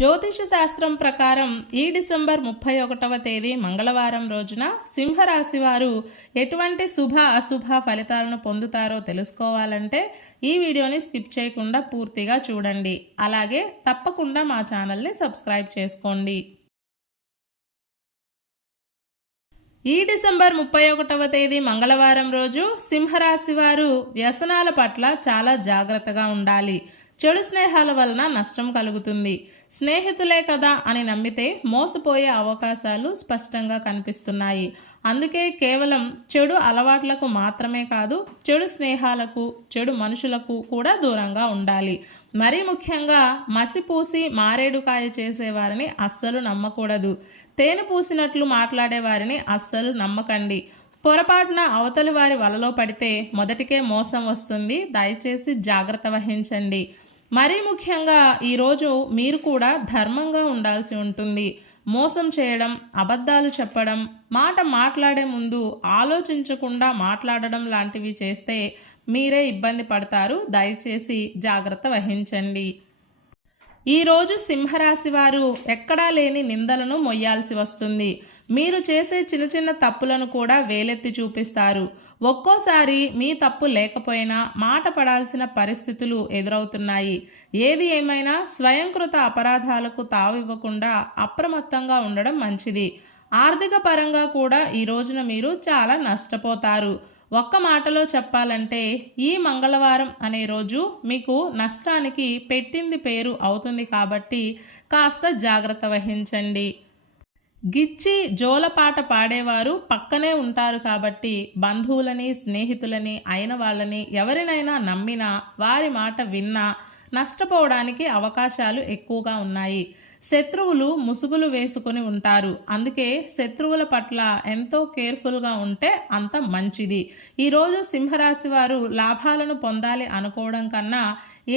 జ్యోతిష శాస్త్రం ప్రకారం ఈ డిసెంబర్ ముప్పై ఒకటవ తేదీ మంగళవారం రోజున సింహరాశి వారు ఎటువంటి శుభ అశుభ ఫలితాలను పొందుతారో తెలుసుకోవాలంటే ఈ వీడియోని స్కిప్ చేయకుండా పూర్తిగా చూడండి. అలాగే తప్పకుండా మా ఛానల్ని సబ్స్క్రైబ్ చేసుకోండి. ఈ డిసెంబర్ ముప్పై ఒకటవ తేదీ మంగళవారం రోజు సింహరాశి వారు వ్యసనాల పట్ల చాలా జాగ్రత్తగా ఉండాలి. చెడు స్నేహాల వలన నష్టం కలుగుతుంది. స్నేహితులే కదా అని నమ్మితే మోసపోయే అవకాశాలు స్పష్టంగా కనిపిస్తున్నాయి. అందుకే కేవలం చెడు అలవాట్లకు మాత్రమే కాదు చెడు స్నేహాలకు చెడు మనుషులకు కూడా దూరంగా ఉండాలి. మరీ ముఖ్యంగా మసిపూసి మారేడుకాయ చేసేవారిని అస్సలు నమ్మకూడదు. తేనె పూసినట్లు మాట్లాడేవారిని అస్సలు నమ్మకండి. పొరపాటున అవతలి వారి వలలో పడితే మొదటికే మోసం వస్తుంది. దయచేసి జాగ్రత్త వహించండి. మరీ ముఖ్యంగా ఈరోజు మీరు కూడా ధర్మంగా ఉండాల్సి ఉంటుంది. మోసం చేయడం అబద్ధాలు చెప్పడం మాట మాట్లాడే ముందు ఆలోచించకుండా మాట్లాడడం లాంటివి చేస్తే మీరే ఇబ్బంది పడతారు. దయచేసి జాగ్రత్త వహించండి. ఈరోజు సింహరాశి వారు ఎక్కడా లేని నిందలను మొయ్యాల్సి వస్తుంది. మీరు చేసే చిన్న చిన్న తప్పులను కూడా వేలెత్తి చూపిస్తారు. ఒక్కోసారి మీ తప్పు లేకపోయినా మాట పడాల్సిన పరిస్థితులు ఎదురవుతున్నాయి. ఏది ఏమైనా స్వయంకృత అపరాధాలకు తావివ్వకుండా అప్రమత్తంగా ఉండడం మంచిది. ఆర్థిక పరంగా కూడా ఈ రోజున మీరు చాలా నష్టపోతారు. ఒక్క మాటలో చెప్పాలంటే ఈ మంగళవారం అనే రోజు మీకు నష్టానికి పెట్టింది పేరు అవుతుంది కాబట్టి కాస్త జాగ్రత్త వహించండి. గిచ్చి జోలపాట పాడేవారు పక్కనే ఉంటారు కాబట్టి బంధువులని స్నేహితులని అయిన వాళ్ళని ఎవరినైనా నమ్మినా వారి మాట విన్నా నష్టపోవడానికి అవకాశాలు ఎక్కువగా ఉన్నాయి. శత్రువులు ముసుగులు వేసుకుని ఉంటారు. అందుకే శత్రువుల పట్ల ఎంతో కేర్ఫుల్గా ఉంటే అంత మంచిది. ఈరోజు సింహరాశి వారు లాభాలను పొందాలి అనుకోవడం కన్నా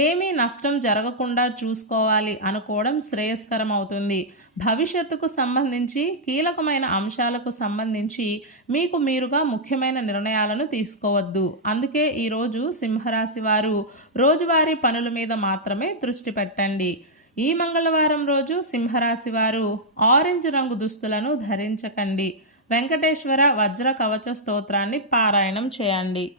ఏమీ నష్టం జరగకుండా చూసుకోవాలి అనుకోవడం శ్రేయస్కరం అవుతుంది. భవిష్యత్తుకు సంబంధించి కీలకమైన అంశాలకు సంబంధించి మీకు మీరుగా ముఖ్యమైన నిర్ణయాలను తీసుకోవద్దు. అందుకే ఈరోజు సింహరాశి వారు రోజువారీ పనుల మీద మాత్రమే దృష్టి పెట్టండి. ఈ మంగళవారం రోజు సింహరాశి వారు ఆరెంజ్ రంగు దుస్తులను ధరించకండి. వెంకటేశ్వర వజ్ర కవచ స్తోత్రాన్ని పారాయణం చేయండి.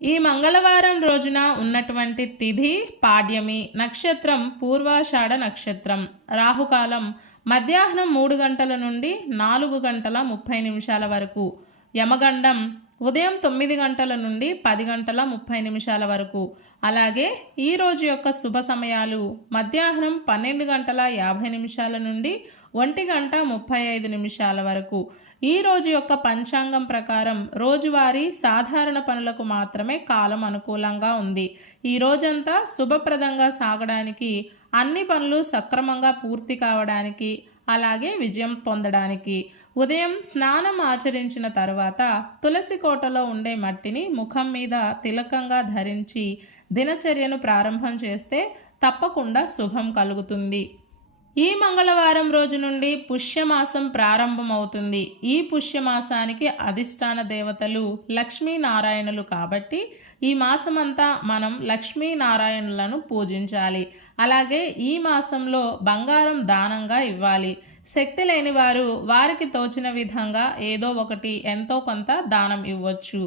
ఈ మంగళవారం రోజున ఉన్నటువంటి తిథి పాడ్యమి నక్షత్రం పూర్వాషాఢ నక్షత్రం. రాహుకాలం మధ్యాహ్నం మూడు గంటల నుండి నాలుగు గంటల ముప్పై నిమిషాల వరకు. యమగండం ఉదయం తొమ్మిది గంటల నుండి పది గంటల ముప్పై నిమిషాల వరకు. అలాగే ఈ రోజు యొక్క శుభ సమయాలు మధ్యాహ్నం పన్నెండు గంటల యాభై నిమిషాల నుండి ఒంటి గంట ముప్పై ఐదు నిమిషాల వరకు. ఈ రోజు యొక్క పంచాంగం ప్రకారం రోజువారీ సాధారణ పనులకు మాత్రమే కాలం అనుకూలంగా ఉంది. ఈ రోజంతా శుభప్రదంగా సాగడానికి అన్ని పనులు సక్రమంగా పూర్తి కావడానికి అలాగే విజయం పొందడానికి. ఉదయం స్నానం ఆచరించిన తరువాత తులసి కోటలో ఉండే మట్టిని ముఖం మీద తిలకంగా ధరించి దినచర్యను ప్రారంభం చేస్తే తప్పకుండా శుభం కలుగుతుంది. ఈ మంగళవారం రోజు నుండి పుష్యమాసం ప్రారంభమవుతుంది. ఈ పుష్యమాసానికి అధిష్టాన దేవతలు లక్ష్మీనారాయణులు కాబట్టి ఈ మాసమంతా మనం లక్ష్మీనారాయణులను పూజించాలి. అలాగే ఈ మాసంలో బంగారం దానంగా ఇవ్వాలి. శక్తి లేని వారు వారికి తోచిన విధంగా ఏదో ఒకటి ఎంతో కొంత దానం ఇవ్వచ్చు.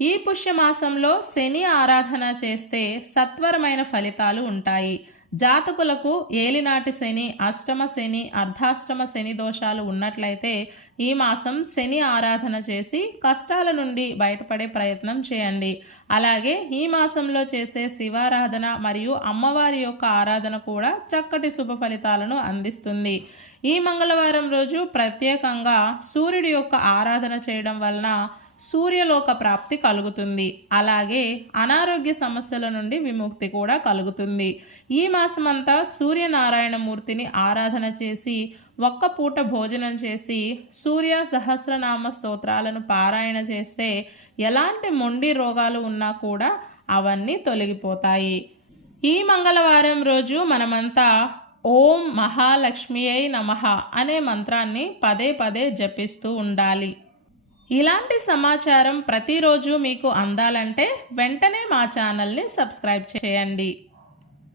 ఈ పుష్యమాసంలో శని ఆరాధన చేస్తే సత్వరమైన ఫలితాలు ఉంటాయి. జాతకులకు ఏలినాటి శని అష్టమ శని అర్ధాష్టమ శని దోషాలు ఉన్నట్లయితే ఈ మాసం శని ఆరాధన చేసి కష్టాల నుండి బయటపడే ప్రయత్నం చేయండి. అలాగే ఈ మాసంలో చేసే శివారాధన మరియు అమ్మవారి యొక్క ఆరాధన కూడా చక్కటి శుభ ఫలితాలను అందిస్తుంది. ఈ మంగళవారం రోజు ప్రత్యేకంగా సూర్యుడి యొక్క ఆరాధన చేయడం వలన సూర్యలోక ప్రాప్తి కలుగుతుంది. అలాగే అనారోగ్య సమస్యల నుండి విముక్తి కూడా కలుగుతుంది. ఈ మాసమంతా సూర్యనారాయణమూర్తిని ఆరాధన చేసి ఒక్క పూట భోజనం చేసి సూర్య సహస్రనామ స్తోత్రాలను పారాయణ చేస్తే ఎలాంటి మొండి రోగాలు ఉన్నా కూడా అవన్నీ తొలగిపోతాయి. ఈ మంగళవారం రోజు మనమంతా ఓం మహాలక్ష్మియై నమః అనే మంత్రాన్ని పదే పదే జపిస్తూ ఉండాలి. ఇలాంటి సమాచారం ప్రతిరోజు మీకు అందాలంటే వెంటనే మా ఛానల్ని సబ్స్క్రైబ్ చేయండి.